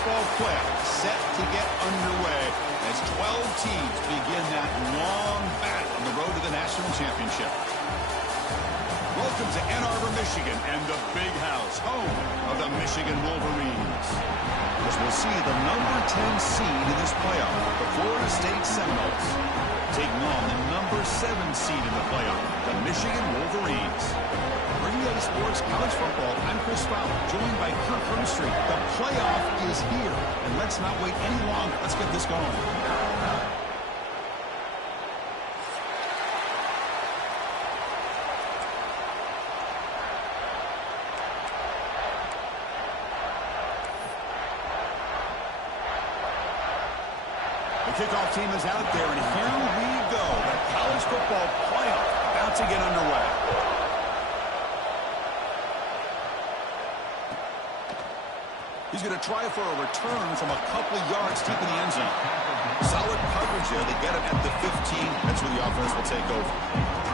football playoff set to get underway as 12 teams begin that long battle on the road to the national championship. Welcome to Ann Arbor, Michigan, and the Big House, home of the Michigan Wolverines. As we'll see the number 10 seed in this playoff, the Florida State Seminoles, taking on the number 7 seed in the playoff, the Michigan Wolverines. Bringing you Sports College Football, I'm Chris Fowler, joined by Kirk Hermstreet. The playoff is here, and let's not wait any longer. Let's get this going. The kickoff team is out there, and here we go. The college football playoff about to get underway. He's going to try for a return from a couple of yards deep in the end zone. Solid coverage there. They get him at the 15. That's where the offense will take over.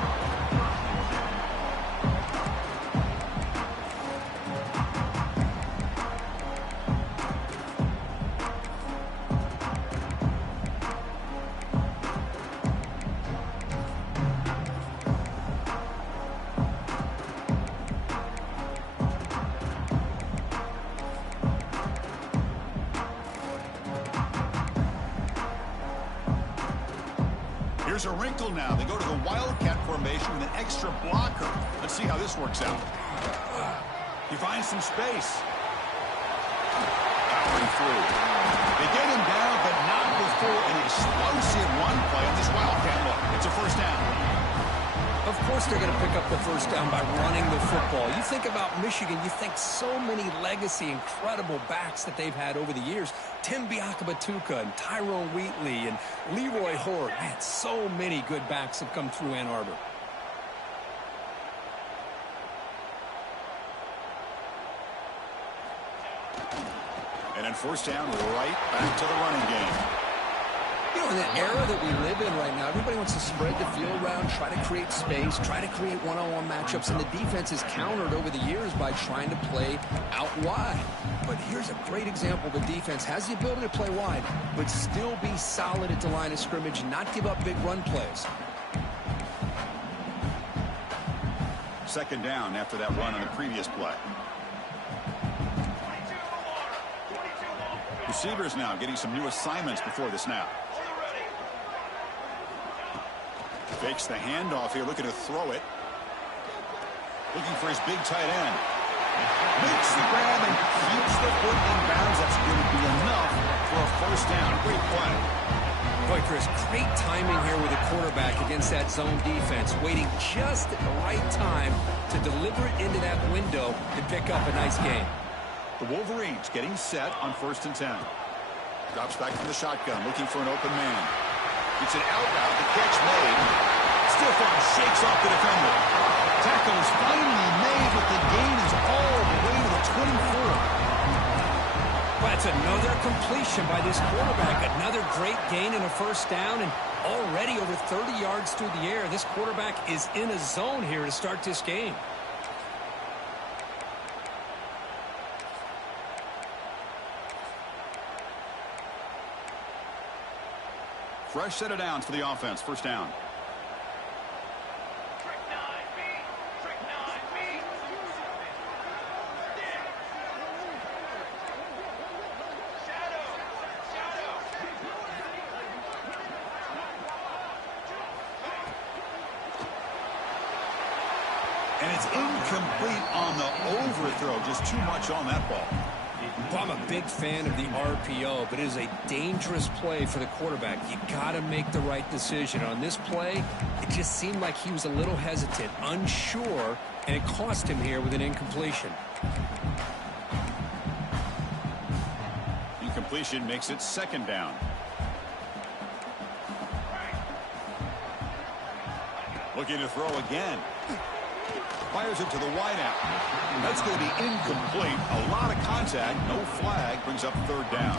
Here's a wrinkle now. They go to the Wildcat formation with an extra blocker. Let's see how this works out. He finds some space. Powering through. They get him down, but not before an explosive run play on this Wildcat look. It's a first down. Of course they're going to pick up the first down by running the football. You think about Michigan, you think so many legacy, incredible backs that they've had over the years. Tim Biakabatuka and Tyrone Wheatley and Leroy Horde. Man, so many good backs have come through Ann Arbor. And then first down, right back to the running game. You know, in the era that we live in right now, everybody wants to spread the field around, try to create space, try to create one-on-one matchups, and the defense is countered over the years by trying to play out wide. But here's a great example. The defense has the ability to play wide, but still be solid at the line of scrimmage, not give up big run plays. Second down after that run on the previous play. Receivers now getting some new assignments before the snap. Fakes the handoff here, looking to throw it. Looking for his big tight end. Makes the grab and keeps the foot in bounds. That's going to be enough for a first down. Great play. Boy, Chris, great timing here with the quarterback against that zone defense. Waiting just at the right time to deliver it into that window and pick up a nice gain. The Wolverines getting set on 1st and 10. Drops back from the shotgun, looking for an open man. It's an out route, the catch made. Stiffon shakes off the defender. Tackle is finally made, but the gain is all the way to the 24. Well, that's another completion by this quarterback. Another great gain in a first down, and already over 30 yards through the air. This quarterback is in a zone here to start this game. Fresh set of downs for the offense. First down. And it's incomplete on the overthrow. Just too much on that ball. Well, I'm a big fan of the RPO, but it is a dangerous play for the quarterback. You got to make the right decision. On this play, it just seemed like he was a little hesitant, unsure, and it cost him here with an incompletion. Incompletion makes it second down. Looking to throw again. Fires it to the wideout. That's going to be incomplete. A lot of contact. No flag. Brings up third down.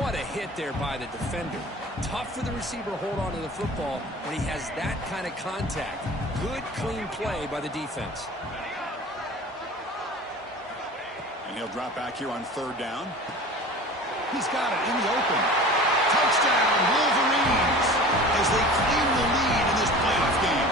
What a hit there by the defender. Tough for the receiver to hold on to the football when he has that kind of contact. Good, clean play by the defense. And he'll drop back here on third down. He's got it in the open. Touchdown, Wolverines, as they claim the lead in this playoff game.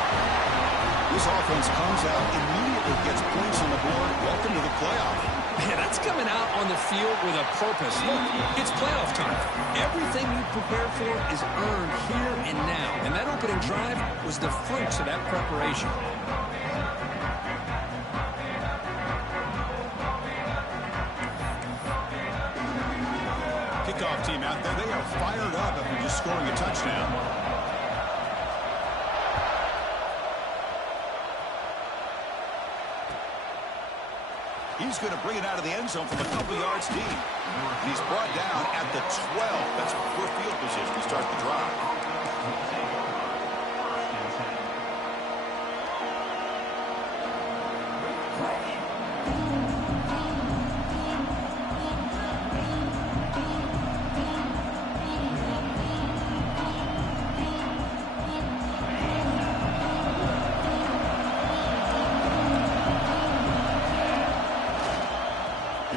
This offense comes out, immediately gets points on the board. Welcome to the playoff. Man, that's coming out on the field with a purpose. Look, it's playoff time. Everything you prepare for is earned here and now. And that opening drive was the fruits of that preparation. Kickoff team out there, they are fired up after just scoring a touchdown. He's going to bring it out of the end zone from a couple yards deep. And he's brought down at the 12. That's poor field position to start the drive.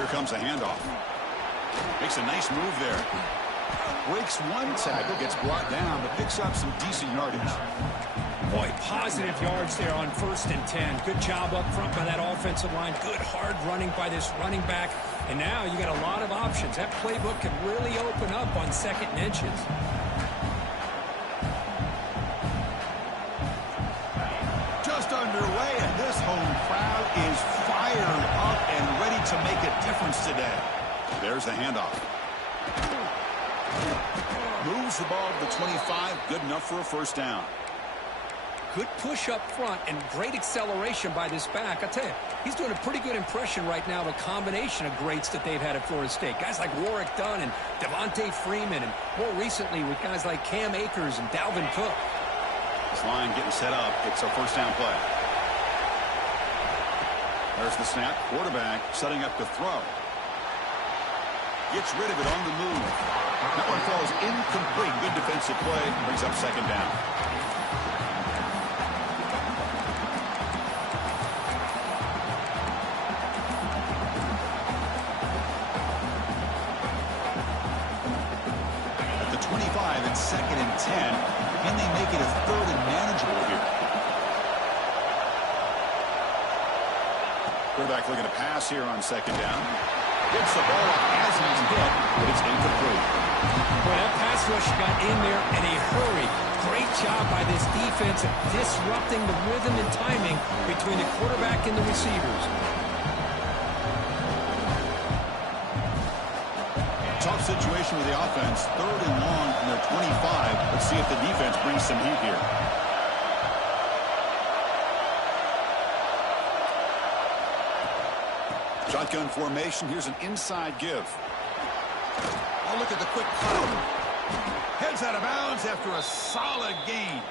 Comes a handoff. Makes a nice move there. Breaks one tackle, gets brought down, but picks up some decent yardage. Boy, positive yards there on 1st and 10. Good job up front by that offensive line. Good hard running by this running back. And now you got a lot of options. That playbook can really open up on 2nd and inches. Just underway, and this home crowd is fired up and ready to make a difference today. There's the handoff. Moves the ball to the 25. Good enough for a first down. Good push up front and great acceleration by this back. I tell you, he's doing a pretty good impression right now of a combination of greats that they've had at Florida State. Guys like Warwick Dunn and Devontae Freeman, and more recently with guys like Cam Akers and Dalvin Cook. This line getting set up. It's a first down play. There's the snap. Quarterback setting up to throw. Gets rid of it on the move. That one falls incomplete. Good defensive play. Brings up 2nd down. At the 25, it's 2nd and 10. Can they make it a 3rd and manageable here? Quarterback looking to pass here on 2nd down. Gets the ball as he's hit, but it's incomplete. Boy, that pass rush got in there in a hurry. Great job by this defense of disrupting the rhythm and timing between the quarterback and the receivers. Tough situation with the offense. 3rd and long from their 25. Let's see if the defense brings some heat here. Shotgun formation. Here's an inside give. Oh, look at the quick throw. Heads out of bounds after a solid gain.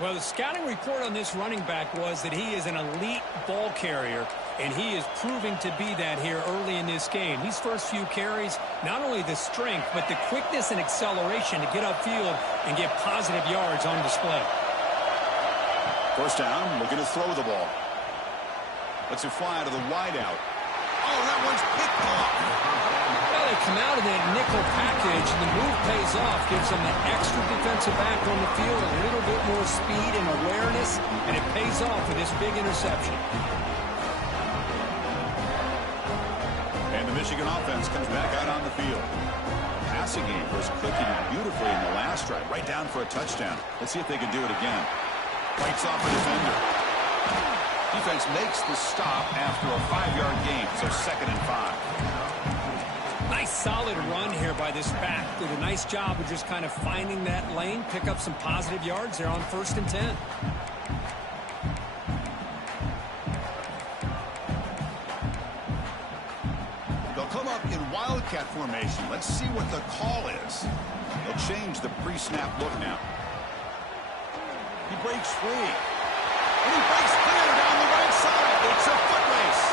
Well, the scouting report on this running back was that he is an elite ball carrier, and he is proving to be that here early in this game. These first few carries, not only the strength, but the quickness and acceleration to get upfield and get positive yards on display. First down, looking to throw the ball. Lets it fly to the wideout. Oh, that one's picked off. Well, they come out of that nickel package, and the move pays off. Gives them an extra defensive back on the field, a little bit more speed and awareness, and it pays off with this big interception. And the Michigan offense comes back out on the field. Passing game was clicking beautifully in the last drive, right down for a touchdown. Let's see if they can do it again. Fights off a defender. Defense makes the stop after a 5-yard gain, so 2nd and 5. Nice solid run here by this back. Did a nice job of just kind of finding that lane, pick up some positive yards there on 1st and 10. They'll come up in wildcat formation. Let's see what the call is. They'll change the pre-snap look now. He breaks free. And he breaks clear down the right side. It's a foot race.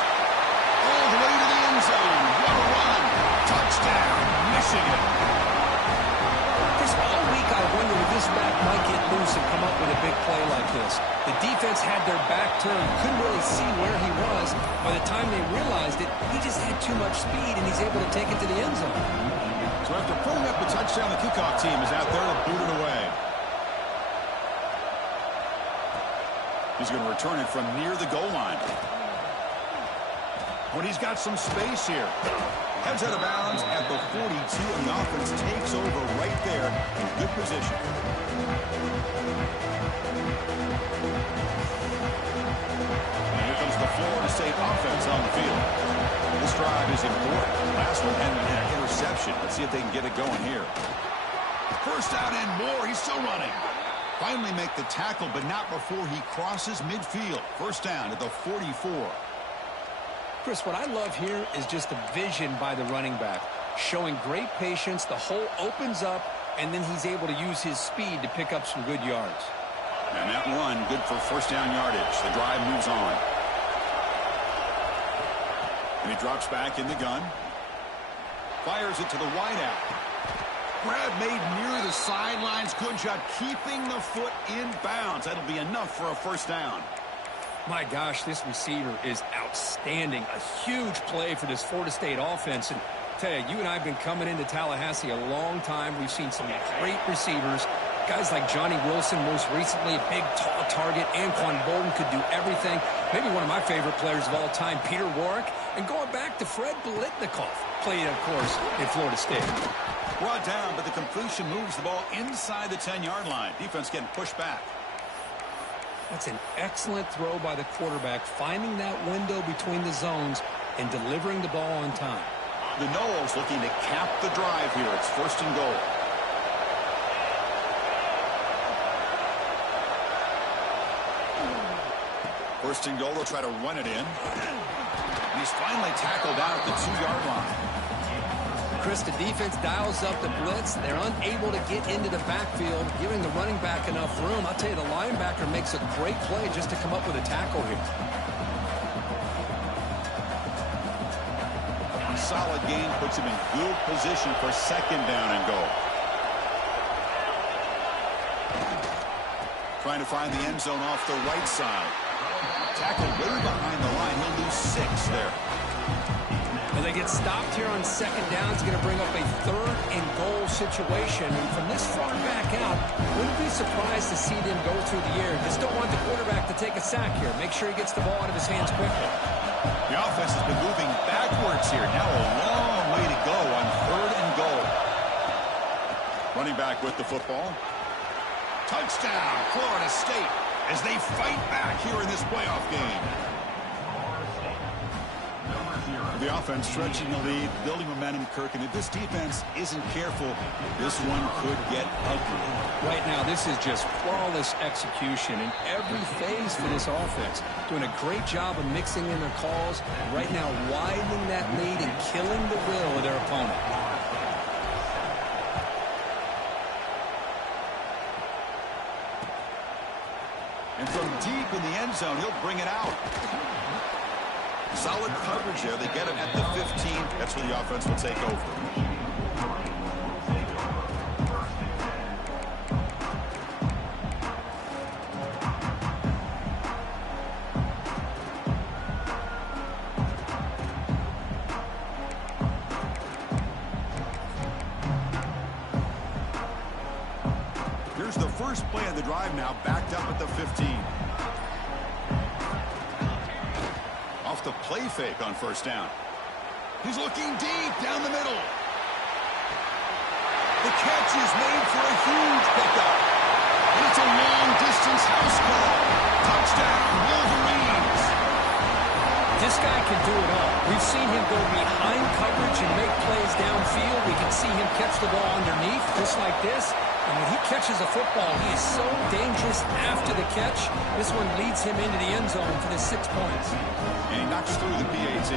All the way to the end zone. What a run. Touchdown, Michigan. Chris, all week I wondered if this back might get loose and come up with a big play like this. The defense had their back turned, couldn't really see where he was. By the time they realized it, he just had too much speed, and he's able to take it to the end zone. So after putting up the touchdown, the kickoff team is out there to boot it away. He's going to return it from near the goal line. When he's got some space here. Heads out of bounds at the 42, and the offense takes over right there in good position. And here comes the Florida State offense on the field. This drive is important. Last one ended in an interception. Let's see if they can get it going here. First out and more. He's still running. Finally make the tackle, but not before he crosses midfield. First down at the 44. Chris, what I love here is just the vision by the running back. Showing great patience, the hole opens up, and then he's able to use his speed to pick up some good yards. And that run, good for first down yardage. The drive moves on. And he drops back in the gun. Fires it to the wideout. Grab made near the sidelines. Good job keeping the foot in bounds. That'll be enough for a first down. My gosh, this receiver is outstanding. A huge play for this Florida State offense. And I tell you, you and I have been coming into Tallahassee a long time. We've seen some great receivers. Guys like Johnny Wilson, most recently, a big, tall target. Anquan Bolden could do everything. Maybe one of my favorite players of all time, Peter Warrick. And going back to Fred Biletnikoff, played, of course, in Florida State. Brought down, but the completion moves the ball inside the 10-yard line. Defense getting pushed back. That's an excellent throw by the quarterback, finding that window between the zones and delivering the ball on time. The Noles looking to cap the drive here. It's first and goal. First and goal, they'll try to run it in. And he's finally tackled out at the 2-yard line. Chris, the defense dials up the blitz. They're unable to get into the backfield, giving the running back enough room. I'll tell you, the linebacker makes a great play just to come up with a tackle here. A solid gain puts him in good position for second down and goal. Trying to find the end zone off the right side. Tackled way behind the line. He'll lose 6 there. And they get stopped here on second down. It's going to bring up a third and goal situation. And from this far back out, wouldn't be surprised to see them go through the air. Just don't want the quarterback to take a sack here. Make sure he gets the ball out of his hands quickly. The offense has been moving backwards here. Now a long way to go on third and goal. Running back with the football. Touchdown, Florida State, as they fight back here in this playoff game. The offense stretching the lead, building momentum, Kirk, and if this defense isn't careful, this one could get ugly. Right now, this is just flawless execution in every phase for this offense. Doing a great job of mixing in their calls. Right now, widening that lead and killing the will of their opponent. And from deep in the end zone, he'll bring it out. Solid coverage there. They get him at the 15. That's where the offense will take over. Here's the first play of the drive now, backed up at the 15. Off the play fake on first down. He's looking deep down the middle. The catch is made for a huge pickup. And it's a long-distance house call. Touchdown, Wolverines. This guy can do it all. We've seen him go behind coverage and make plays downfield. We can see him catch the ball underneath, just like this. And when he catches a football, he is so dangerous after the catch. This one leads him into the end zone for the 6 points. And he knocks through the PAT.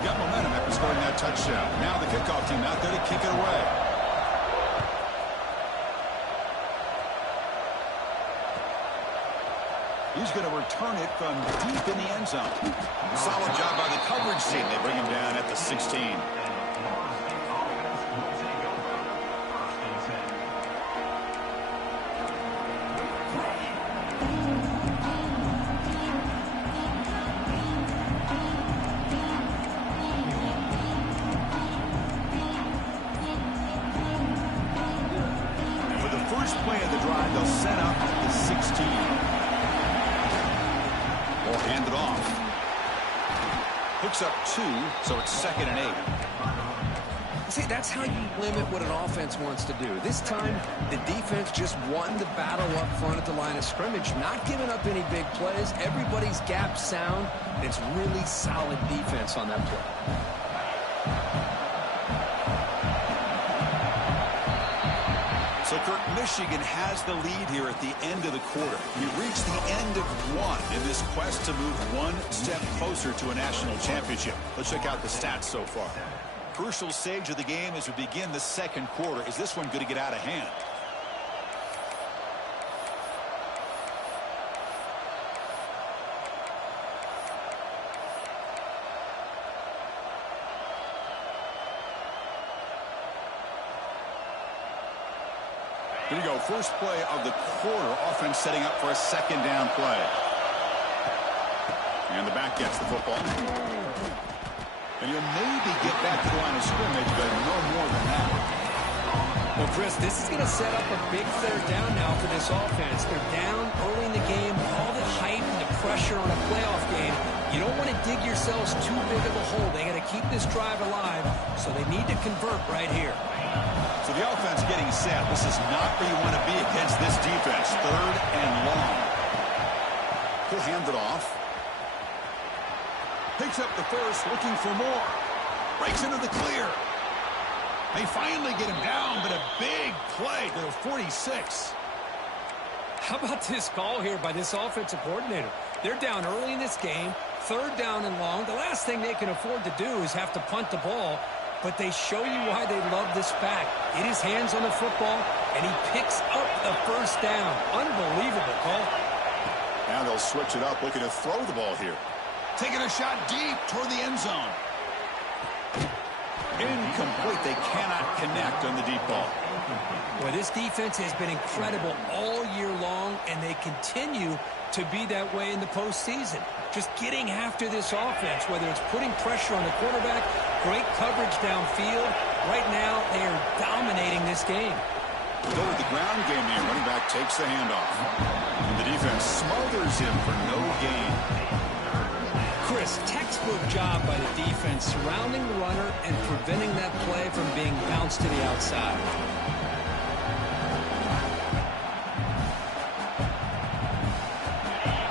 Got momentum after scoring that touchdown. Now the kickoff team out there to kick it away. He's going to return it from deep in the end zone. Solid job by the coverage team. They bring him down at the 16. first play of the drive, they'll set up at the 16. Will hand it off. Picks up 2, so it's 2nd and 8. See, that's how you limit what an offense wants to do. This time, the defense just won the battle up front at the line of scrimmage, not giving up any big plays. Everybody's gap sound. It's really solid defense on that play. So, Kirk, Michigan has the lead here at the end of the quarter. We reached the end of one in this quest to move one step closer to a national championship. Let's check out the stats so far. Crucial stage of the game as we begin the second quarter. Is this one going to get out of hand? Here we go. First play of the quarter. Offense setting up for a 2nd down play. And the back gets the football. And you'll maybe get back to the line of scrimmage, but no more than that. Well, Chris, this is going to set up a big 3rd down now for this offense. They're down early in the game. All the hype and the pressure on a playoff game. You don't want to dig yourselves too big of a hole. They got to keep this drive alive, so they need to convert right here. So the offense getting set. This is not where you want to be against this defense. 3rd and long. He'll hand it off. Picks up the first, looking for more. Breaks into the clear. They finally get him down, but a big play to the 46. How about this call here by this offensive coordinator? They're down early in this game, 3rd down and long. The last thing they can afford to do is have to punt the ball, but they show you why they love this back. Get his hands on the football, and he picks up the 1st down. Unbelievable call. Now they'll switch it up, looking to throw the ball here. Taking a shot deep toward the end zone. Incomplete. They cannot connect on the deep ball. Well, this defense has been incredible all year long, and they continue to be that way in the postseason. Just getting after this offense, whether it's putting pressure on the quarterback, great coverage downfield. Right now, they are dominating this game. Go with the ground game here. Running back takes the handoff. And the defense smothers him for no gain. Chris, textbook job by the defense surrounding the runner and preventing that play from being bounced to the outside.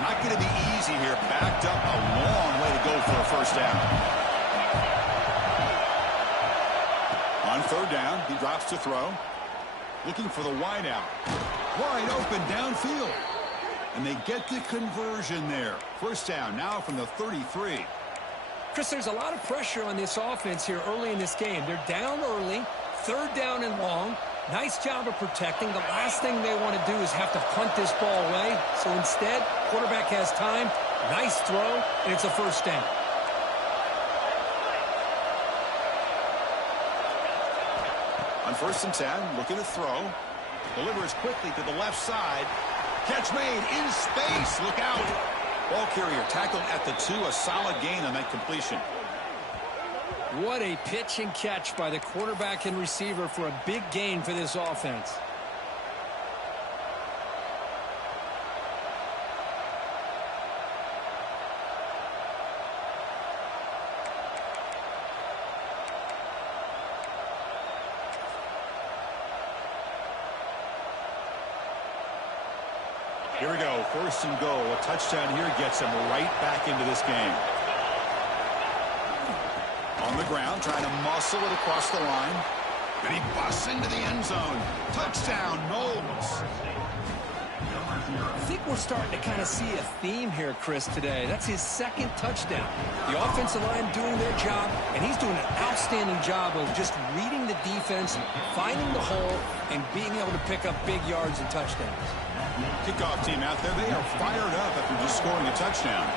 Not going to be easy here. Backed up a long way to go for a 1st down. On 3rd down, he drops to throw. Looking for the wide out. Wide open downfield. And they get the conversion there. 1st down now from the 33. Chris, there's a lot of pressure on this offense here early in this game. They're down early, 3rd down and long. Nice job of protecting. The last thing they want to do is have to punt this ball away. So instead, quarterback has time. Nice throw, and it's a 1st down. On 1st and 10, looking to throw. Delivers quickly to the left side. Catch made in space. Look out. Ball carrier tackled at the 2. A solid gain on that completion. What a pitch and catch by the quarterback and receiver for a big gain for this offense. Here we go. 1st and goal. A touchdown here gets him right back into this game. On the ground, trying to muscle it across the line. And he busts into the end zone. Touchdown, Knowles. I think we're starting to kind of see a theme here, Chris, today. That's his 2nd touchdown. The offensive line doing their job, and he's doing an outstanding job of just reading the defense, finding the hole, and being able to pick up big yards and touchdowns. Kickoff team out there. They are fired up after just scoring a touchdown.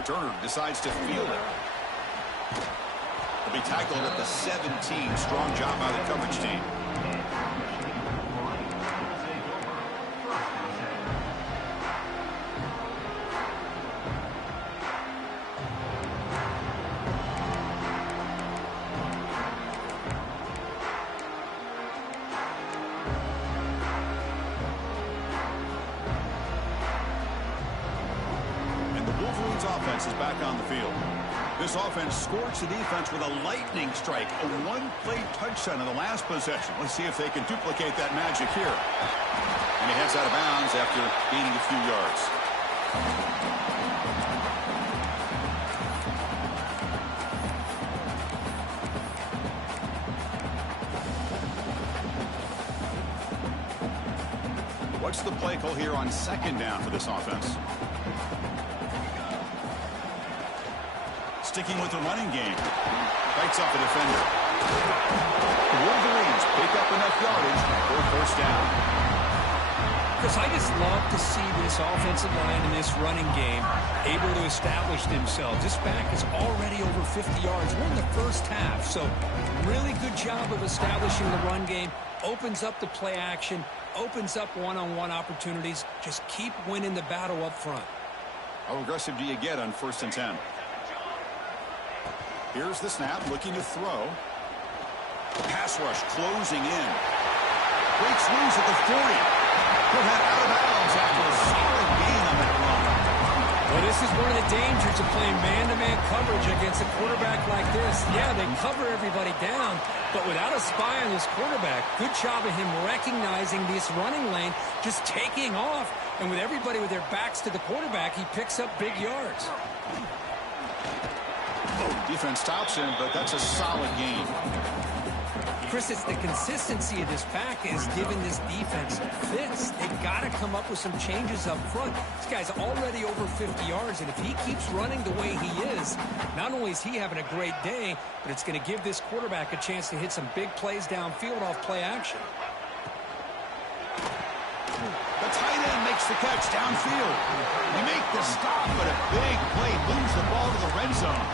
Returner decides to field it. He'll be tackled at the 17. Strong job by the coverage team. offense is back on the field. This offense scorched the defense with a lightning strike, a one-play touchdown in the last possession. Let's see if they can duplicate that magic here. And he heads out of bounds after gaining a few yards. What's the play call here on second down for this offense? Sticking with the running game. Bites off a defender. The Wolverines pick up enough yardage for first down. Chris, I just love to see this offensive line in this running game able to establish themselves. This back is already over 50 yards. We're in the first half, so really good job of establishing the run game. Opens up the play action, opens up one-on-one opportunities. Just keep winning the battle up front. How aggressive do you get on 1st and 10? Here's the snap, looking to throw. Pass rush closing in. Breaks loose at the 40. Put that out of bounds after a solid gain on that run. Well, this is one of the dangers of playing man-to-man coverage against a quarterback like this. Yeah, they cover everybody down, but without a spy on this quarterback, good job of him recognizing this running lane, just taking off, and with everybody with their backs to the quarterback, he picks up big yards. Defense stops him, but that's a solid gain. Chris, it's the consistency of this pack is giving this defense fits. They've got to come up with some changes up front. This guy's already over 50 yards, and if he keeps running the way he is, not only is he having a great day, but it's going to give this quarterback a chance to hit some big plays downfield off play action. The tight end makes the catch downfield. They make the stop, but a big play moves the ball to the red zone.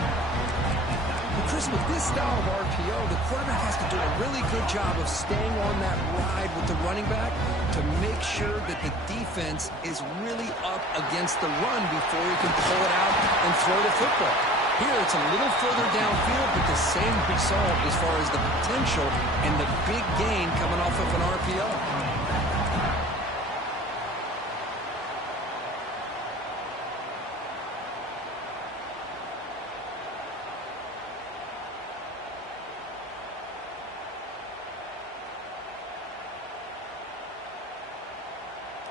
Chris, with this style of RPO, the quarterback has to do a really good job of staying on that ride with the running back to make sure that the defense is really up against the run before he can pull it out and throw the football. Here, it's a little further downfield, but the same result as far as the potential and the big gain coming off of an RPO.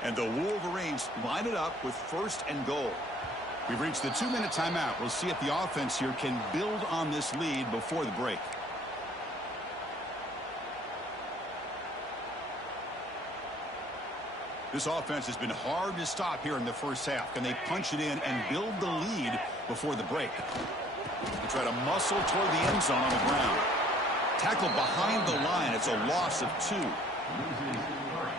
And the Wolverines line it up with 1st and goal. We've reached the 2-minute timeout. We'll see if the offense here can build on this lead before the break. This offense has been hard to stop here in the first half. Can they punch it in and build the lead before the break? They try to muscle toward the end zone on the ground. Tackle behind the line. It's a loss of 2.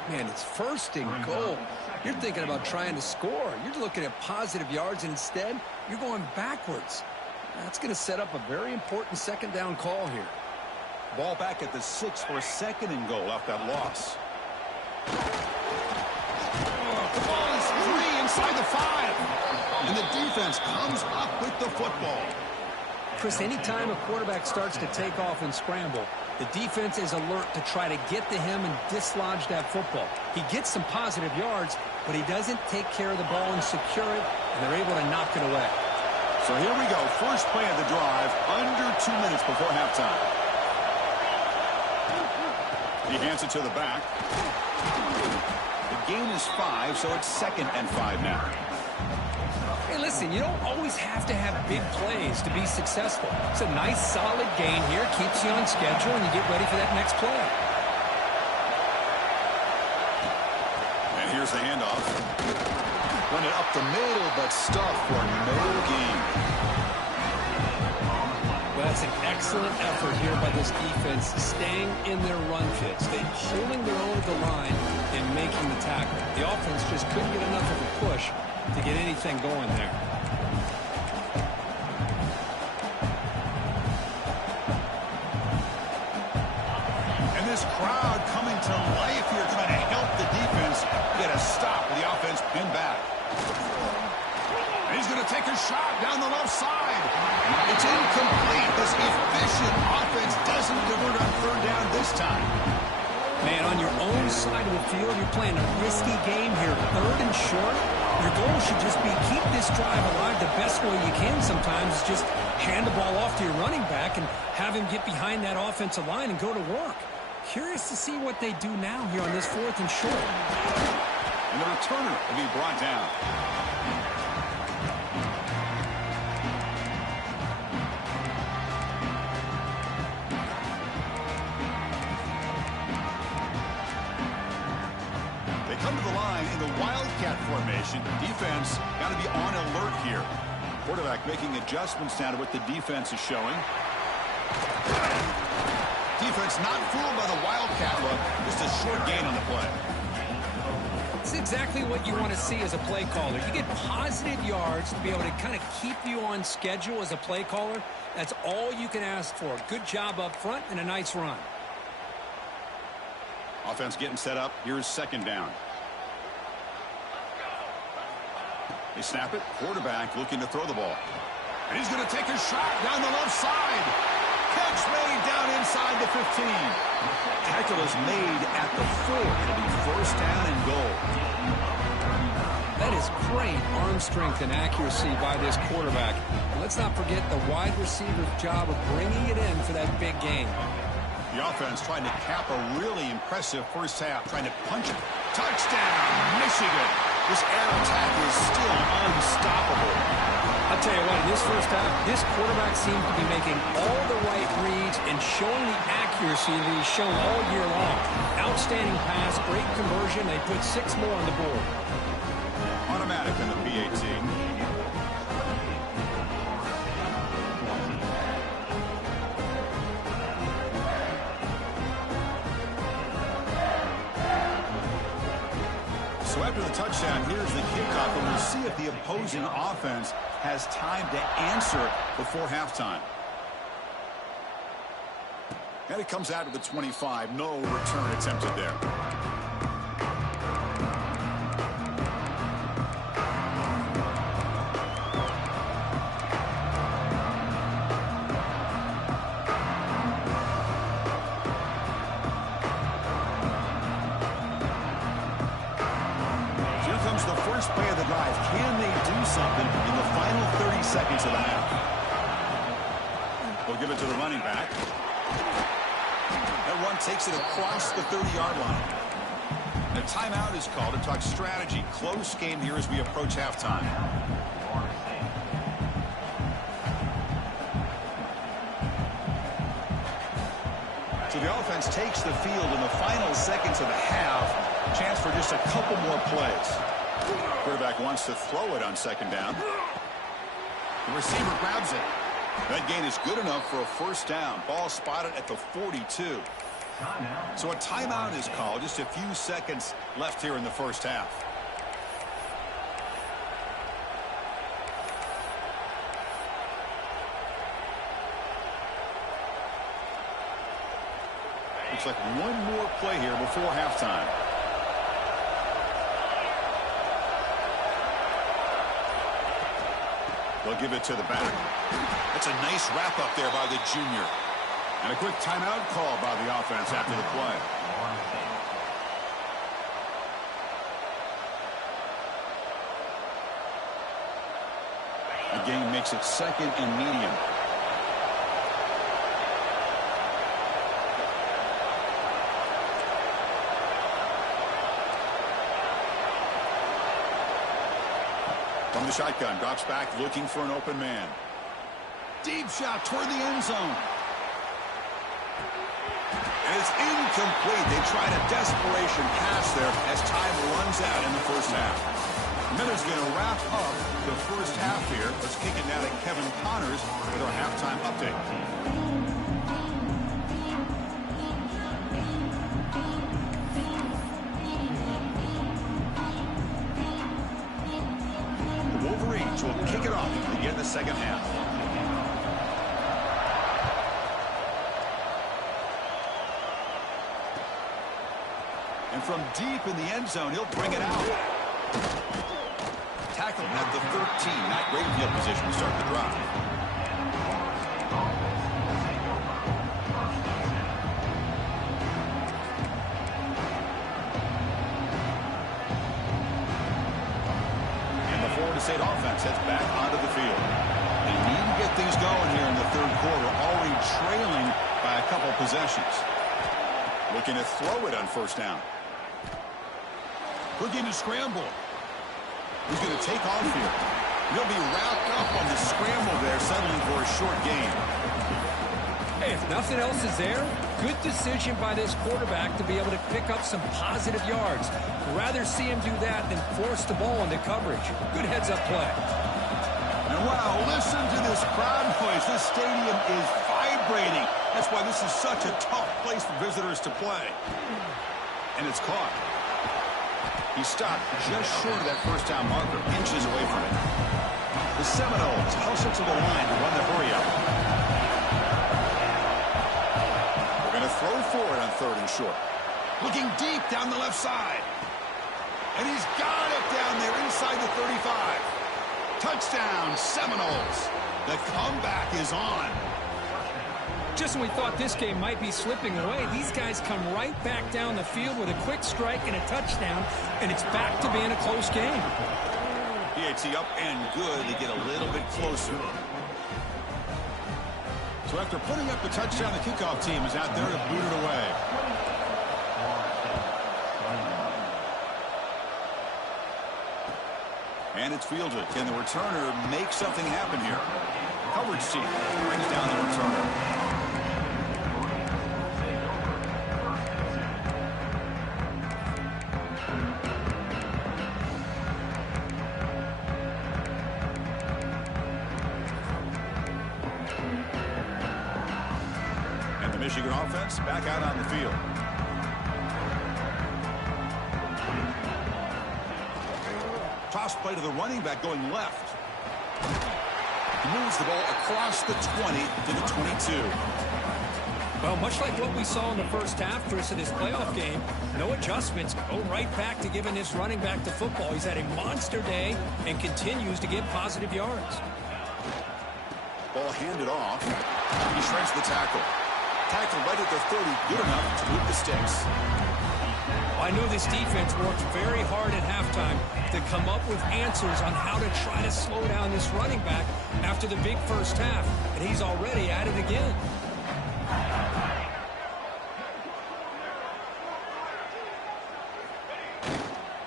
Man, it's 1st and goal. You're thinking about trying to score. You're looking at positive yards, and instead, you're going backwards. That's going to set up a very important 2nd down call here. Ball back at the 6 for a 2nd and goal off that loss. The ball is free inside the 5. And the defense comes up with the football. Chris, anytime a quarterback starts to take off and scramble, the defense is alert to try to get to him and dislodge that football. He gets some positive yards, but he doesn't take care of the ball and secure it, and they're able to knock it away. So here we go. First play of the drive, under 2 minutes before halftime. He hands it to the back. The gain is 5, so it's 2nd and 5 now. Hey, listen, you don't always have to have big plays to be successful. It's a nice, solid gain here. Keeps you on schedule, and you get ready for that next play. And here's the handoff. Run it up the middle, but stuffed for no gain. Well, that's an excellent effort here by this defense, staying in their run fits. They're holding their own at the line and making the tackle. The offense just couldn't get enough of a push to get anything going there. And this crowd coming to life here, trying to help the defense get a stop with the offense pinned back. And he's going to take a shot down the left side. It's incomplete. This efficient offense doesn't convert on 3rd down this time. Man, on your own side of the field, you're playing a risky game here. 3rd and short. Your goal should just be keep this drive alive the best way you can sometimes. Just hand the ball off to your running back and have him get behind that offensive line and go to work. Curious to see what they do now here on this 4th and short. And the returner will be brought down. They come to the line in the Wildcat formation. Defense got to be on alert here. Quarterback making adjustments now to what the defense is showing. Defense not fooled by the Wildcat look. Just a short gain on the play. It's exactly what you want to see as a play caller. You get positive yards to be able to kind of keep you on schedule as a play caller. That's all you can ask for. Good job up front and a nice run. Offense getting set up. Here's 2nd down. They snap it. Quarterback looking to throw the ball. And he's going to take a shot down the left side. Catch made down inside the 15. Tackle is made at the 4. It'll be 1st down and goal. That is great arm strength and accuracy by this quarterback. And let's not forget the wide receiver's job of bringing it in for that big gain. The offense trying to cap a really impressive first half, trying to punch it. Touchdown, Michigan. This air attack is still unstoppable. I'll tell you what, in this first half, this quarterback seems to be making all the right reads and showing the accuracy that he's shown all year long. Outstanding pass, great conversion. They put 6 more on the board. Automatic on the PAT. So after the touchdown, here's the kickoff, and we'll see if the opposing offense has time to answer before halftime. And it comes out to the 25. No return attempted there. Play of the drive. Can they do something in the final 30 seconds of the half? They'll give it to the running back. That run takes it across the 30-yard line. A timeout is called to talk strategy. Close game here as we approach halftime. So the offense takes the field in the final seconds of the half. Chance for just a couple more plays. Quarterback wants to throw it on 2nd down. The receiver grabs it. That gain is good enough for a 1st down. Ball spotted at the 42. So a timeout is called. Just a few seconds left here in the first half. Looks like one more play here before halftime. They'll give it to the back. That's a nice wrap up there by the junior. And a quick timeout call by the offense after the play. The game makes it 2nd and medium. From the shotgun, drops back, looking for an open man. Deep shot toward the end zone. And it's incomplete. They tried a desperation pass there as time runs out in the first half. Miller's going to wrap up the first half here. Let's kick it now to Kevin Connors with our halftime update. Will kick it off to begin the second half. And from deep in the end zone, he'll bring it out. Tackle at the 13. Not great field position to start the drive. offense heads back onto the field. They need to get things going here in the third quarter, already trailing by a couple possessions. Looking to throw it on first down. Looking to scramble. He's going to take off here. He'll be wrapped up on the scramble there, settling for a short gain. Hey, if nothing else is there, good decision by this quarterback to be able to pick up some positive yards. Rather see him do that than force the ball into coverage. Good heads-up play. And wow, listen to this crowd noise. This stadium is vibrating. That's why this is such a tough place for visitors to play. And it's caught. He stopped just short of that first down marker, inches away from it. The Seminoles hustle to the line to run the hurry-up. We're going to throw for it on third and short. Looking deep down the left side. And he's got it down there inside the 35. Touchdown, Seminoles. The comeback is on. Just when we thought this game might be slipping away, these guys come right back down the field with a quick strike and a touchdown, and it's back to being a close game. PAT up and good. They get a little bit closer. So after putting up the touchdown, the kickoff team is out there to boot it away. And it's fielded. Can the returner make something happen here? Coverage team brings down the returner. And the Michigan offense back out on the field. Toss play to the running back going left. He moves the ball across the 20 to the 22. Well, much like what we saw in the first half, Chris, of this playoff game, no adjustments. Go right back to giving this running back to football. He's had a monster day and continues to get positive yards. Ball handed off. He shreds the tackle. Tackle right at the 30, good enough to move the sticks. I know this defense worked very hard at halftime to come up with answers on how to try to slow down this running back after the big first half, and he's already at it again.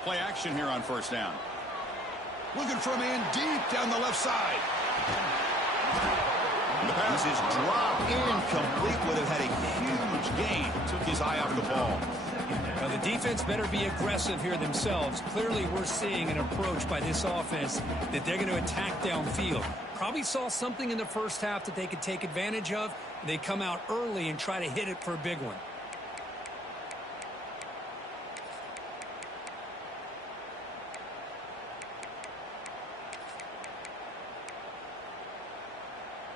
Play action here on first down. Looking for a man deep down the left side. And the pass is dropped incomplete. Would have had a huge gain. Took his eye off the ball. Now, the defense better be aggressive here themselves. Clearly, we're seeing an approach by this offense that they're going to attack downfield. Probably saw something in the first half that they could take advantage of. They come out early and try to hit it for a big one.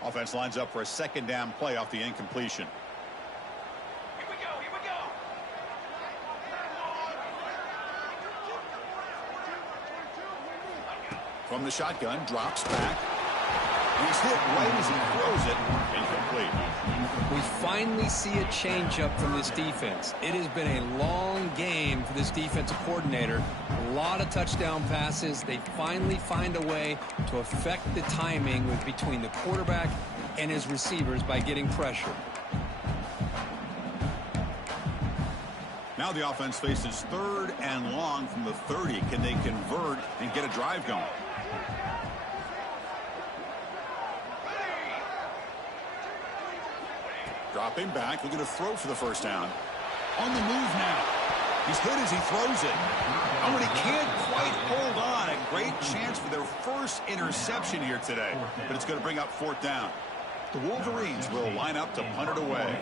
Offense lines up for a second down play off the incompletion. From the shotgun, drops back. He's hit right as he throws it. Incomplete. We finally see a changeup from this defense. It has been a long game for this defensive coordinator. A lot of touchdown passes. They finally find a way to affect the timing between the quarterback and his receivers by getting pressure. Now the offense faces third and long from the 30. Can they convert and get a drive going? Dropping back, looking to throw for the first down. On the move now. He's hit as he throws it. Oh, and he can't quite hold on. A great chance for their first interception here today. But it's going to bring up fourth down. The Wolverines will line up to punt it away.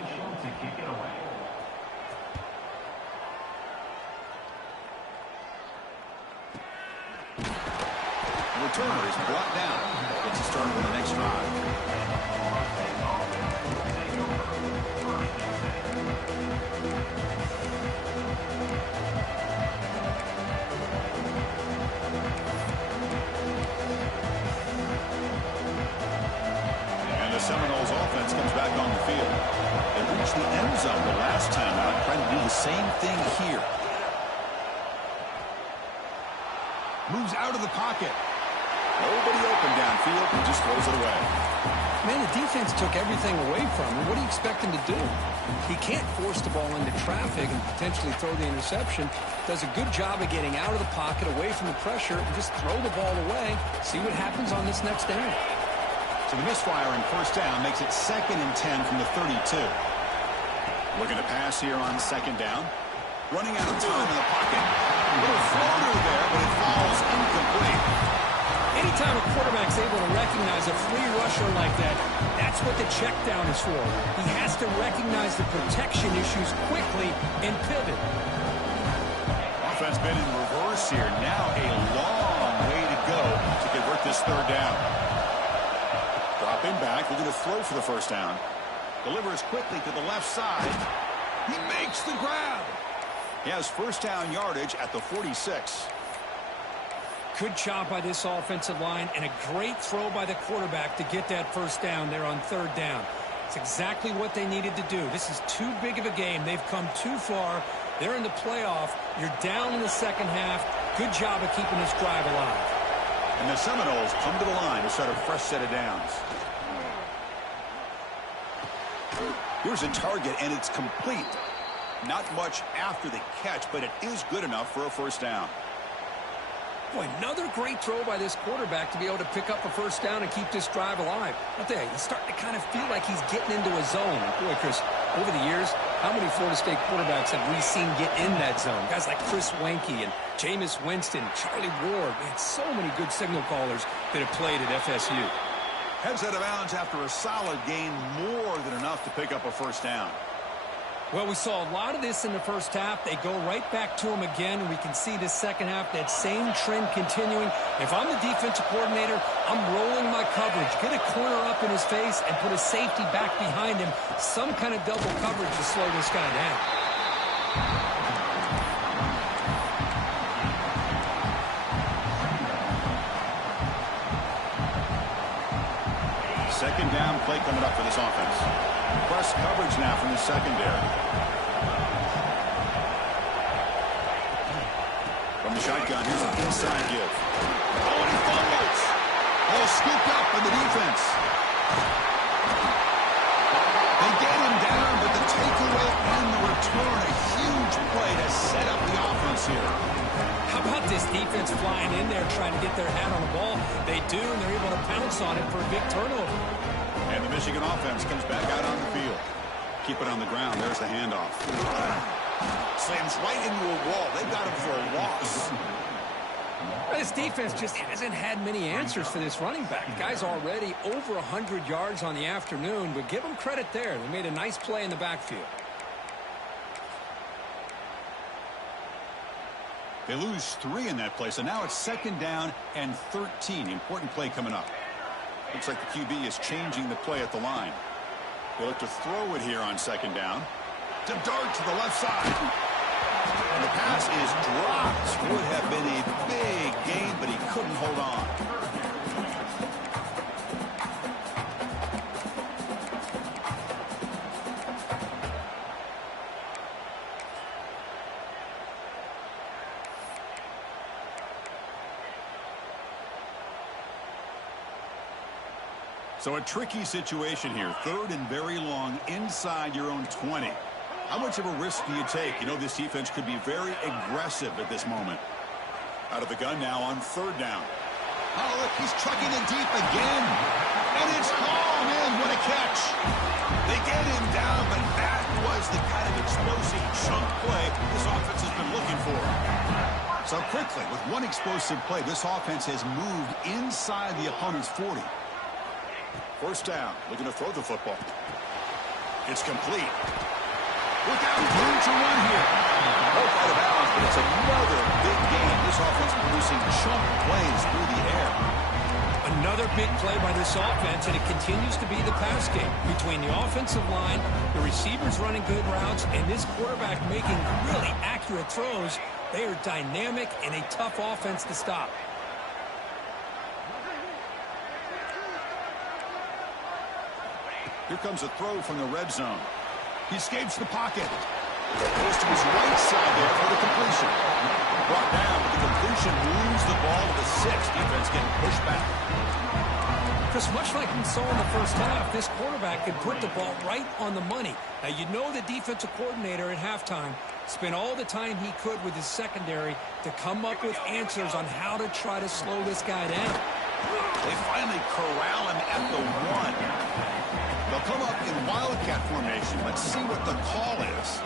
The returner is brought down. Gets a start on the next drive. Seminoles offense comes back on the field. They reached the end zone the last time out, trying to do the same thing here. Moves out of the pocket. Nobody open downfield. He just throws it away. Man, the defense took everything away from him. What do you expect him to do? He can't force the ball into traffic and potentially throw the interception. Does a good job of getting out of the pocket, away from the pressure, and just throw the ball away. See what happens on this next down. So the misfire in first down makes it 2nd and 10 from the 32. Looking to pass here on 2nd down. Running out of time in the pocket. A little floater there, but it falls incomplete. Anytime a quarterback's able to recognize a free rusher like that, that's what the check down is for. He has to recognize the protection issues quickly and pivot. Offense been in reverse here. Now a long way to go to convert this 3rd down. Dropping back, looking to throw for the 1st down. Delivers quickly to the left side. He makes the grab. He has 1st down yardage at the 46. Good job by this offensive line and a great throw by the quarterback to get that 1st down there on 3rd down. It's exactly what they needed to do. This is too big of a game. They've come too far. They're in the playoff. You're down in the 2nd half. Good job of keeping this drive alive. And the Seminoles come to the line to start a fresh set of downs. Here's a target, and it's complete. Not much after the catch, but it is good enough for a 1st down. Boy, another great throw by this quarterback to be able to pick up a 1st down and keep this drive alive. Out there, he's starting to kind of feel like he's getting into a zone. Boy, Chris, over the years, how many Florida State quarterbacks have we seen get in that zone? Guys like Chris Wenke and Jameis Winston, Charlie Ward. Man, so many good signal callers that have played at FSU. Heads out of bounds after a solid gain, more than enough to pick up a 1st down. Well, we saw a lot of this in the 1st half. They go right back to him again, and we can see the 2nd half, that same trend continuing. If I'm the defensive coordinator, I'm rolling my coverage. Get a corner up in his face and put a safety back behind him. Some kind of double coverage to slow this guy down. 2nd down play coming up for this offense. Press coverage now from the secondary. From the shotgun, here's an inside give. Oh, and he fumbles. Ball scooped up by the defense. They get him down, but the takeaway and the return, a huge play to set up the offense here. How about this defense flying in there trying to get their hat on the ball? They do, and they're able to pounce on it for a big turnover. And the Michigan offense comes back out on the field. Keep it on the ground. There's the handoff. Slams right into a wall. They got him for a loss. This defense just hasn't had many answers for this running back. The guy's already over 100 yards on the afternoon, but give them credit there. They made a nice play in the backfield. They lose 3 in that play, so now it's 2nd down and 13. Important play coming up. Looks like the QB is changing the play at the line. They look to throw it here on 2nd down. To dart to the left side. And the pass is dropped. Would have been a big gain, but he couldn't hold on. So a tricky situation here. 3rd and very long inside your own 20. How much of a risk do you take? You know this defense could be very aggressive at this moment. Out of the gun now on 3rd down. Oh, look, he's trucking it deep again. And it's hauled in. What a catch. They get him down, but that was the kind of explosive chunk play this offense has been looking for. So quickly, with one explosive play, this offense has moved inside the opponent's 40. 1st down, looking to throw the football. It's complete. Look out, room to run here. Both out of bounds, but it's another big game. This offense producing chunk plays through the air. Another big play by this offense, and it continues to be the pass game between the offensive line, the receivers running good routes, and this quarterback making really accurate throws. They are dynamic and a tough offense to stop. Here comes a throw from the red zone. He escapes the pocket. Goes to his right side there for the completion. Brought down, but the completion moves the ball to the 6. Defense getting pushed back. Chris, much like we saw in the first half, this quarterback could put the ball right on the money. Now, you know the defensive coordinator at halftime spent all the time he could with his secondary to come up with answers on how to try to slow this guy down. They finally corral him at the 1. They'll come up in wildcat formation. Let's see what the call is.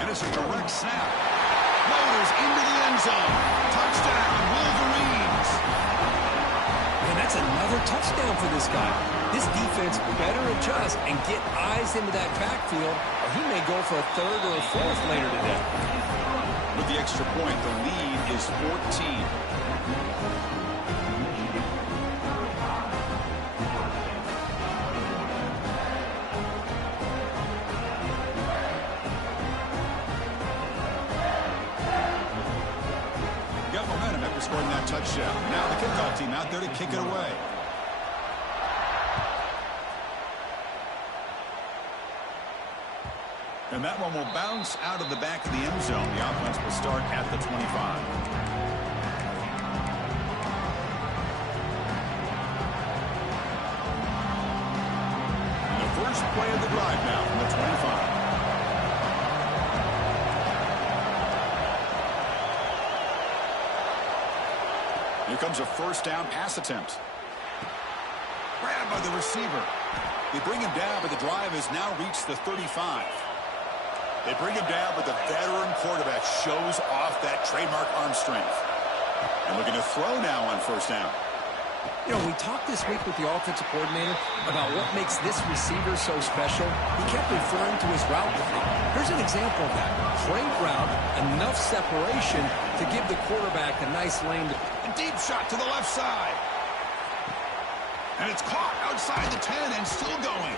And it's a direct snap. Motors into the end zone. Touchdown, Wolverines. And that's another touchdown for this guy. This defense better adjust and get eyes into that backfield, or he may go for a 3rd or a 4th later today. With the extra point, the lead is 14. Got momentum after scoring that touchdown. Now the kickoff team out there to kick it away. And that one will bounce out of the back of the end zone. The offense will start at the 25. And the first play of the drive now from the 25. Here comes a first down pass attempt. Grabbed by the receiver. They bring him down, but the drive has now reached the 35. They bring him down, but the veteran quarterback shows off that trademark arm strength. And looking to throw now on first down. You know, we talked this week with the offensive coordinator about what makes this receiver so special. He kept referring to his route running. Here's an example of that. Great route, enough separation to give the quarterback a nice lane. A deep shot to the left side. And it's caught outside the 10 and still going.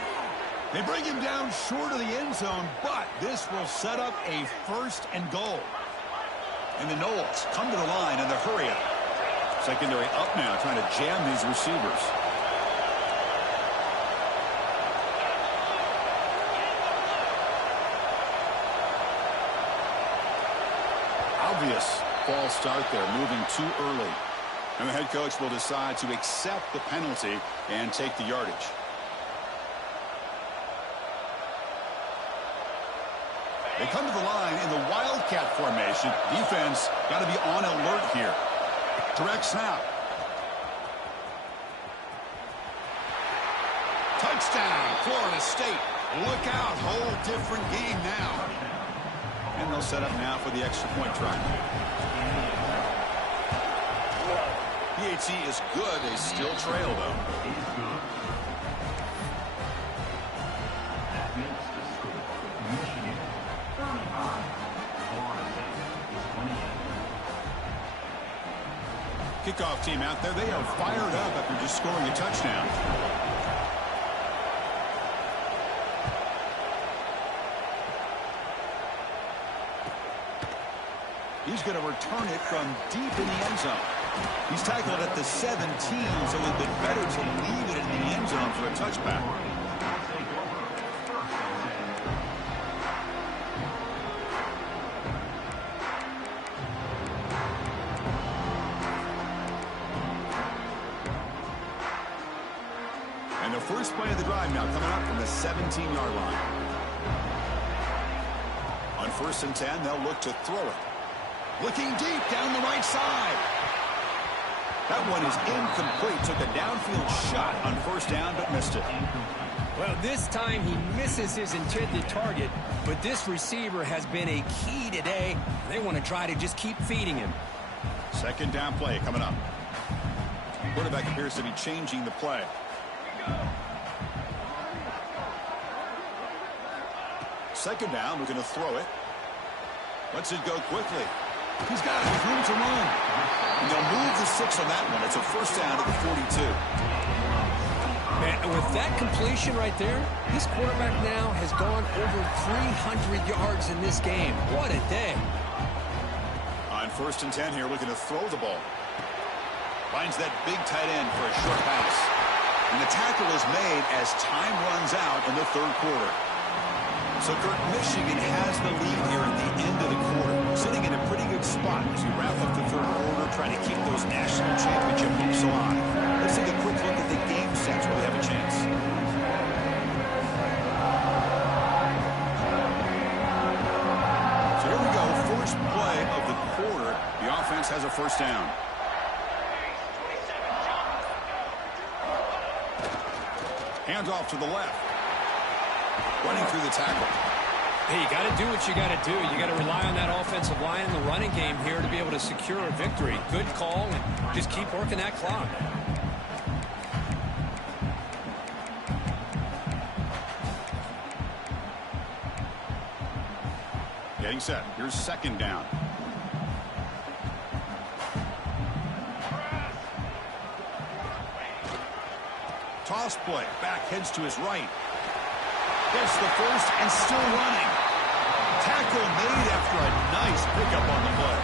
They bring him down short of the end zone, but this will set up a 1st and goal. And the Knowles come to the line in the hurry up. Secondary up now, trying to jam these receivers. Obvious false start there, moving too early. And the head coach will decide to accept the penalty and take the yardage. They come to the line in the wildcat formation. Defense got to be on alert here. Direct snap. Touchdown, Florida State. Look out, whole different game now. And they'll set up now for the extra point try. PAT is good. They still trail, though. Kickoff team out there. They are fired up after just scoring a touchdown. He's going to return it from deep in the end zone. He's tackled at the 17, so it would have been better to leave it in the end zone for a touchback. And the first play of the drive now coming up from the 17-yard line. On 1st and 10, they'll look to throw it. Looking deep down the right side. That one is incomplete. Took a downfield shot on first down, but missed it. Well, this time he misses his intended target, but this receiver has been a key today. They want to try to just keep feeding him. Second down play coming up. Quarterback appears to be changing the play. Second down, we're going to throw it. Lets it go quickly. He's got it with room to run. And they'll move the 6 on that one. It's a first down at the 42. Man, with that completion right there, this quarterback now has gone over 300 yards in this game. What a day. On 1st and 10 here, looking to throw the ball. Finds that big tight end for a short pass. And the tackle is made as time runs out in the 3rd quarter. So, Kirk, Michigan has the lead here at the end of the quarter, sitting in a pretty good spot as we wrap up the third quarter, trying to keep those national championship hopes alive. Let's take a quick look at the game sets where we have a chance. So here we go, first play of the quarter. The offense has a first down. Hands off to the left. Running through the tackle. Hey, you got to do what you got to do. You got to rely on that offensive line in the running game here to be able to secure a victory. Good call, and just keep working that clock. Getting set. Here's second down. Toss play. Back heads to his right. Gets the first and still running. Tackle made after a nice pickup on the play.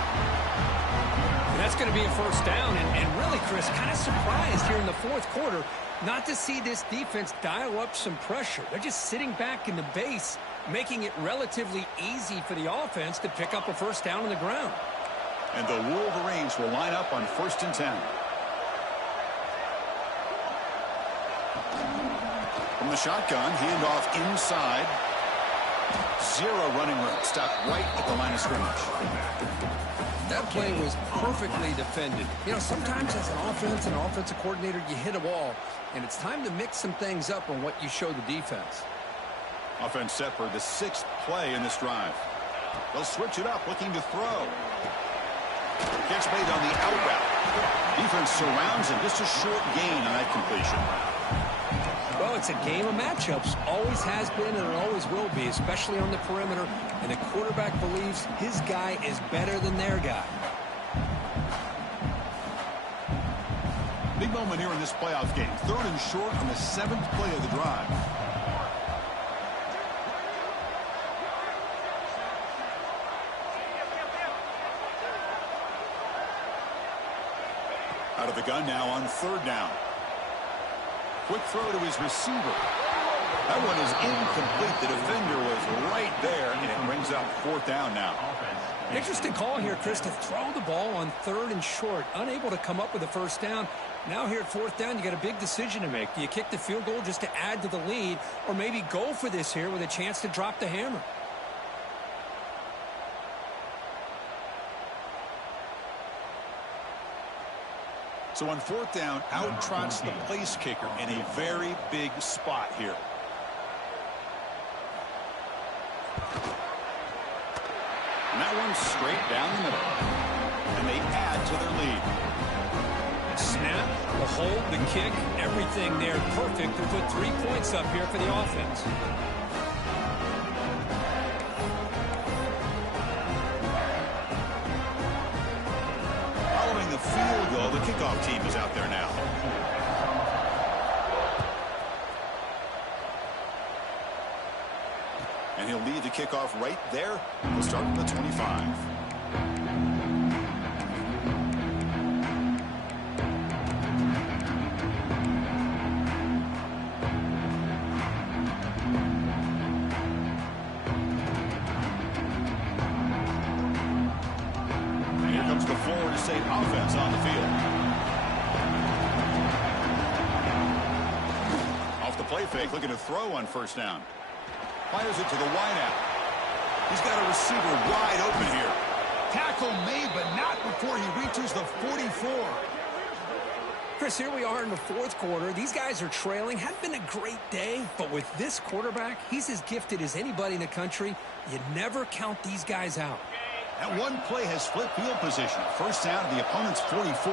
And that's going to be a first down. And really, Chris, kind of surprised here in the fourth quarter not to see this defense dial up some pressure. They're just sitting back in the base, making it relatively easy for the offense to pick up a first down on the ground. And the Wolverines will line up on 1st and 10. From the shotgun, handoff inside. Zero running room. Stop right at the line of scrimmage. That play was perfectly defended. You know, sometimes as an offensive coordinator, you hit a wall, and it's time to mix some things up on what you show the defense. Offense set for the 6th play in this drive. They'll switch it up, looking to throw. Catch made on the out route. Defense surrounds him. Just a short gain on that completion. Well, it's a game of matchups. Always has been and it always will be, especially on the perimeter. And the quarterback believes his guy is better than their guy. Big moment here in this playoff game. 3rd and short on the 7th play of the drive. Out of the gun now on 3rd down. Quick throw to his receiver. That one is incomplete. The defender was right there, and it brings up 4th down now. Interesting call here, Chris, to throw the ball on 3rd and short. Unable to come up with a first down. Now here at 4th down, you got a big decision to make. Do you kick the field goal just to add to the lead, or maybe go for this here with a chance to drop the hammer? So on 4th down, out trots the place kicker in a very big spot here. And that one's straight down the middle. And they add to their lead. Snap, the hold, the kick, everything there perfect to put 3 points up here for the offense. Following the field goal, the kickoff team is out there now. And he'll lead the kickoff right there. We'll start from the 25. And here comes the Florida State offense on the field. Off the play fake, looking to throw on 1st down. Fires it to the wideout. He's got a receiver wide open here. Tackle made, but not before he reaches the 44. Chris, here we are in the 4th quarter. These guys are trailing. Hadn't been a great day, but with this quarterback, he's as gifted as anybody in the country. You never count these guys out. That one play has flipped field position. First down to the opponent's 44.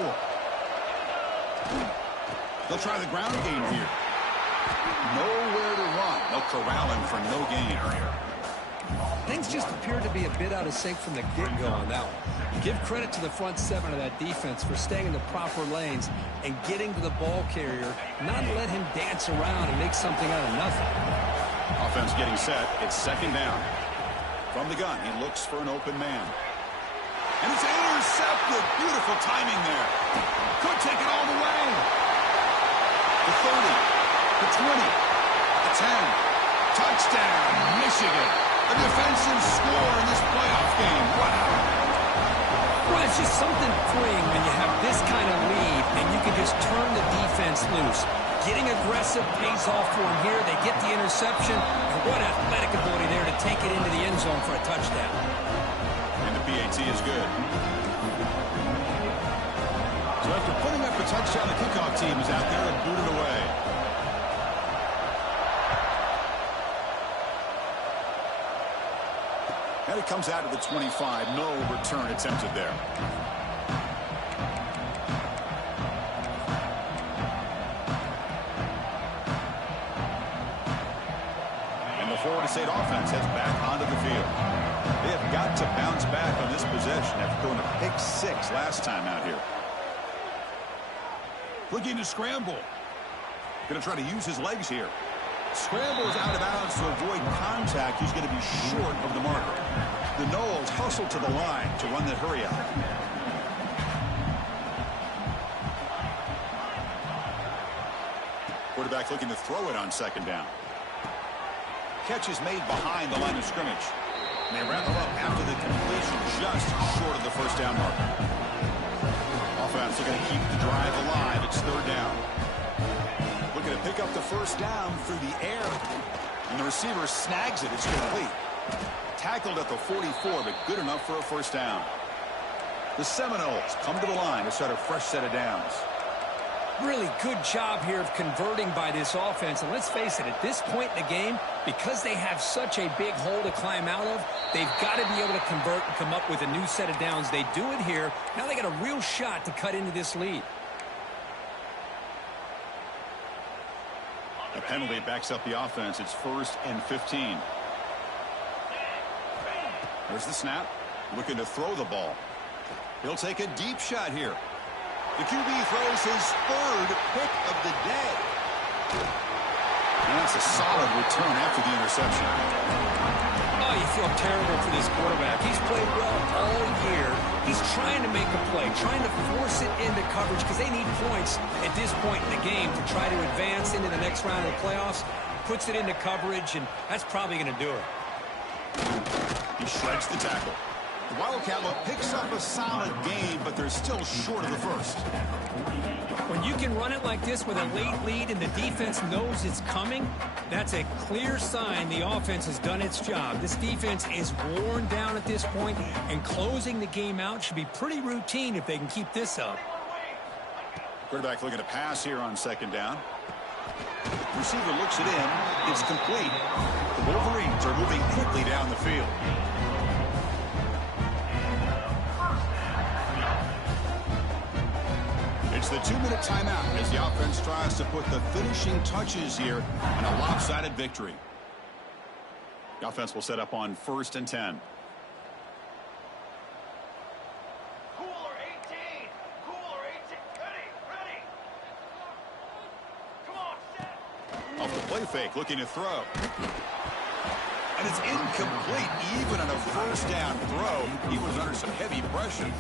They'll try the ground game here. Nowhere to run. They'll corral him for no gain. Things just appear to be a bit out of sync from the get-go on that one. Give credit to the front 7 of that defense for staying in the proper lanes and getting to the ball carrier, not let him dance around and make something out of nothing. Offense getting set. It's 2nd down. From the gun, he looks for an open man. And it's intercepted. Beautiful timing there. Could take it all the way. The 30. The 20, the 10, touchdown, Michigan. A defensive score in this playoff game. Wow. Well, it's just something freeing when you have this kind of lead and you can just turn the defense loose. Getting aggressive pays off for them here. They get the interception. And what athletic ability there to take it into the end zone for a touchdown. And the PAT is good. So after putting up a touchdown, the kickoff team is out there and booted away. And it comes out of the 25. No return attempted there. And the Florida State offense heads back onto the field. They have got to bounce back on this possession after throwing a pick 6 last time out here. Looking to scramble. Going to try to use his legs here. Scrambles out of bounds to avoid contact. He's going to be short of the marker. The Noles hustle to the line to run that hurry out. Quarterback looking to throw it on second down. Catch is made behind the line of scrimmage. And they wrap him up after the completion just short of the first down marker. Offense looking to keep the drive alive. It's third down. Looking to pick up the first down through the air. And the receiver snags it. It's complete. Tackled at the 44, but good enough for a first down. The Seminoles come to the line to start a fresh set of downs. Really good job here of converting by this offense. And let's face it, at this point in the game, because they have such a big hole to climb out of, they've got to be able to convert and come up with a new set of downs. They do it here. Now they got a real shot to cut into this lead. A penalty backs up the offense. It's 1st and 15. There's the snap. Looking to throw the ball. He'll take a deep shot here. The QB throws his 3rd pick of the day. And that's a solid return after the interception. Oh, you feel terrible for this quarterback. He's played well all year. He's trying to make a play, trying to force it into coverage because they need points at this point in the game to try to advance into the next round of the playoffs. Puts it into coverage, and that's probably going to do it. He shreds the tackle. The Wildcat picks up a solid game, but they're still short of the first. When you can run it like this with a late lead and the defense knows it's coming, that's a clear sign the offense has done its job. This defense is worn down at this point, and closing the game out should be pretty routine if they can keep this up. Quarterback looking to pass here on second down. Receiver looks it in. It's complete. The Wolverines are moving quickly down the field. It's the 2-minute timeout as the offense tries to put the finishing touches here in a lopsided victory. The offense will set up on 1st and 10. Cooler 18. Cooler 18. Ready. Come on, set. Off the play fake, looking to throw. And it's incomplete. Even on a first down throw, he was under some heavy pressure.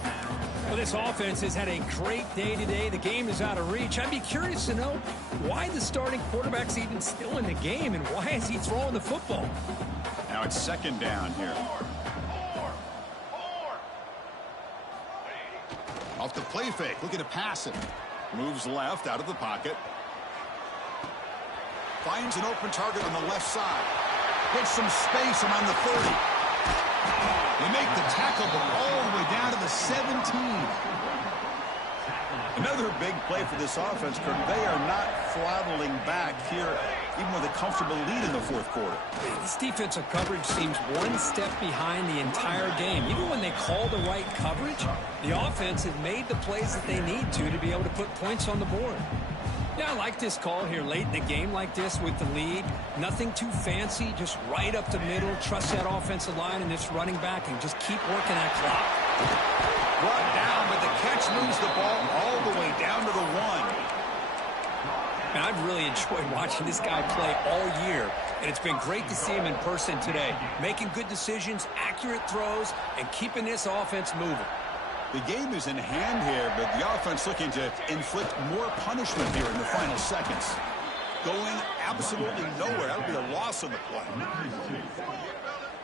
Well, this offense has had a great day today. The game is out of reach. I'd be curious to know why the starting quarterback's even still in the game and why is he throwing the football? Now it's second down here. Off the play fake, looking to pass it. Moves left out of the pocket. Finds an open target on the left side. Gets some space around the 30. They make the tackle, but all the way down to the 17. Another big play for this offense, Kirk. They are not throttling back here, even with a comfortable lead in the 4th quarter. This defensive coverage seems one step behind the entire game. Even when they call the right coverage, the offense has made the plays that they need to be able to put points on the board. Yeah, I like this call here late in the game like this with the lead. Nothing too fancy, just right up the middle. Trust that offensive line and this running back and just keep working that clock. Brought down, but the catch moves the ball all the way down to the 1. Man, I've really enjoyed watching this guy play all year, and it's been great to see him in person today. Making good decisions, accurate throws, and keeping this offense moving. The game is in hand here, but the offense looking to inflict more punishment here in the final seconds. going absolutely nowhere. That would be a loss on the play. Number 6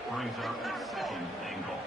brings up second and goal.